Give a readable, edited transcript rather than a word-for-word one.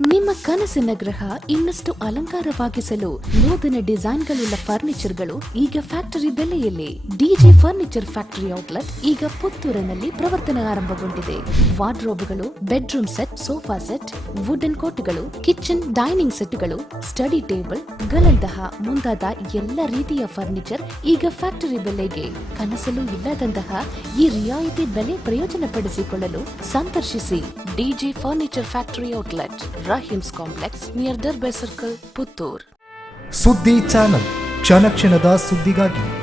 ನಿಮ್ಮ ಕನಸಿನ ಗೃಹ ಇನ್ನಷ್ಟು ಅಲಂಕಾರವಾಗಿಸಲು ನೂತನ ಡಿಸೈನ್ಗಳುಳ್ಳ ಫರ್ನಿಚರ್ಗಳು ಈಗ ಫ್ಯಾಕ್ಟರಿ ಬೆಲೆಯಲ್ಲಿ. ಡಿಜಿ ಫರ್ನಿಚರ್ ಫ್ಯಾಕ್ಟರಿ ಔಟ್ಲೆಟ್ ಈಗ ಪುತ್ತೂರಿನಲ್ಲಿ ಪ್ರವರ್ತನೆ ಆರಂಭಗೊಂಡಿದೆ. ವಾರ್ಡ್ರೋಬ್ಗಳು, bedroom set, sofa set, wooden ಕೋಟ್ಗಳು, ಕಿಚನ್ ಡೈನಿಂಗ್ ಸೆಟ್ಗಳು, ಸ್ಟಡಿ ಟೇಬಲ್ ಗಳಂತಹ ಮುಂತಾದ ಎಲ್ಲ ರೀತಿಯ ಫರ್ನಿಚರ್ ಈಗ ಫ್ಯಾಕ್ಟರಿ ಬೆಲೆಗೆ. ಕನಸಲು ಇಲ್ಲದಂತಹ ಈ ರಿಯಾಯಿತಿ ಬೆಲೆ ಪ್ರಯೋಜನ ಪಡಿಸಿಕೊಳ್ಳಲು ಸಂದರ್ಶಿಸಿ DG furniture factory outlet, 𝐼𝐻𝐿𝐼 complex near Darbe circle, Puttur. ಸುದ್ದಿ ಚಾನಲ್, ಕ್ಷಣ ಕ್ಷಣದ ಸುದ್ದಿಗಾಗಿ.